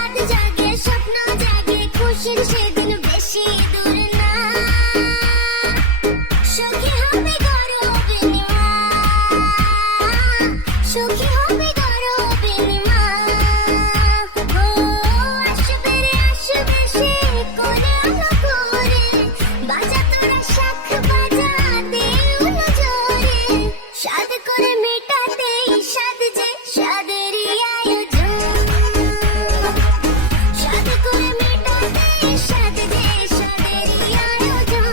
স্বাদ জাগে, স্বপ্ন জাগে, খুশির সেদিন বেশি দূর না। সুখী হবে গর্বিনী মা, সুখী হবে গর্বিনী মা। ও আসবে রে আসবে সে, করে আলো করে, বাজা তোরা শাখ বাজা দে উলো জোরে। সাদ করে মেটাতে সাদ যে সাদেরই আয়োজন, সাদ করে মেটাতে সাদ যে সাদেরই আয়োজন।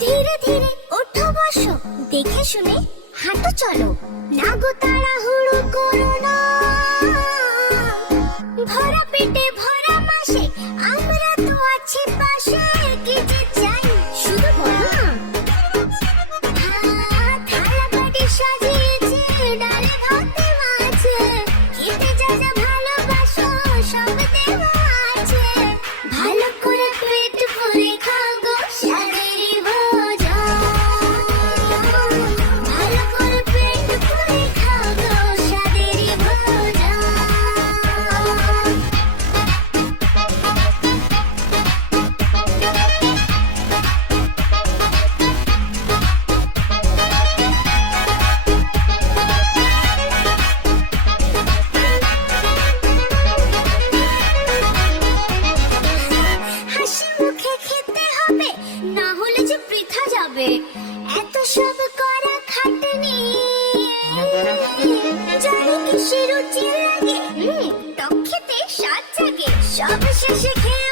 ধীরে ধীরে ওঠো বসো, দেখে শুনে হাঁটো চলো, না গো তাড়াহুড়ো করো না। ভরা পেটে ভরা মাসে আমরা তো আছি পাশে, কি যে চাই শুধু বলো না। থালা বাটি সাজিয়েছে ডালে ভাতে মাছে, খেতে যা যা ভালোবাসো সব দেওয়া আছে। ভালো করে পেট ভরে খাও গো সাদেরই ভোজন, ভালো করে পেট ভরে খাও গো সাদেরই ভোজন। হাসি মুখে খেতে হবে, না হলে যে বৃথা যাবে এত সব করা খাটনি। জানি কিসে রুচি লাগে, টক খেতে স্বাদ জাগে, সব শেষে খেয়ে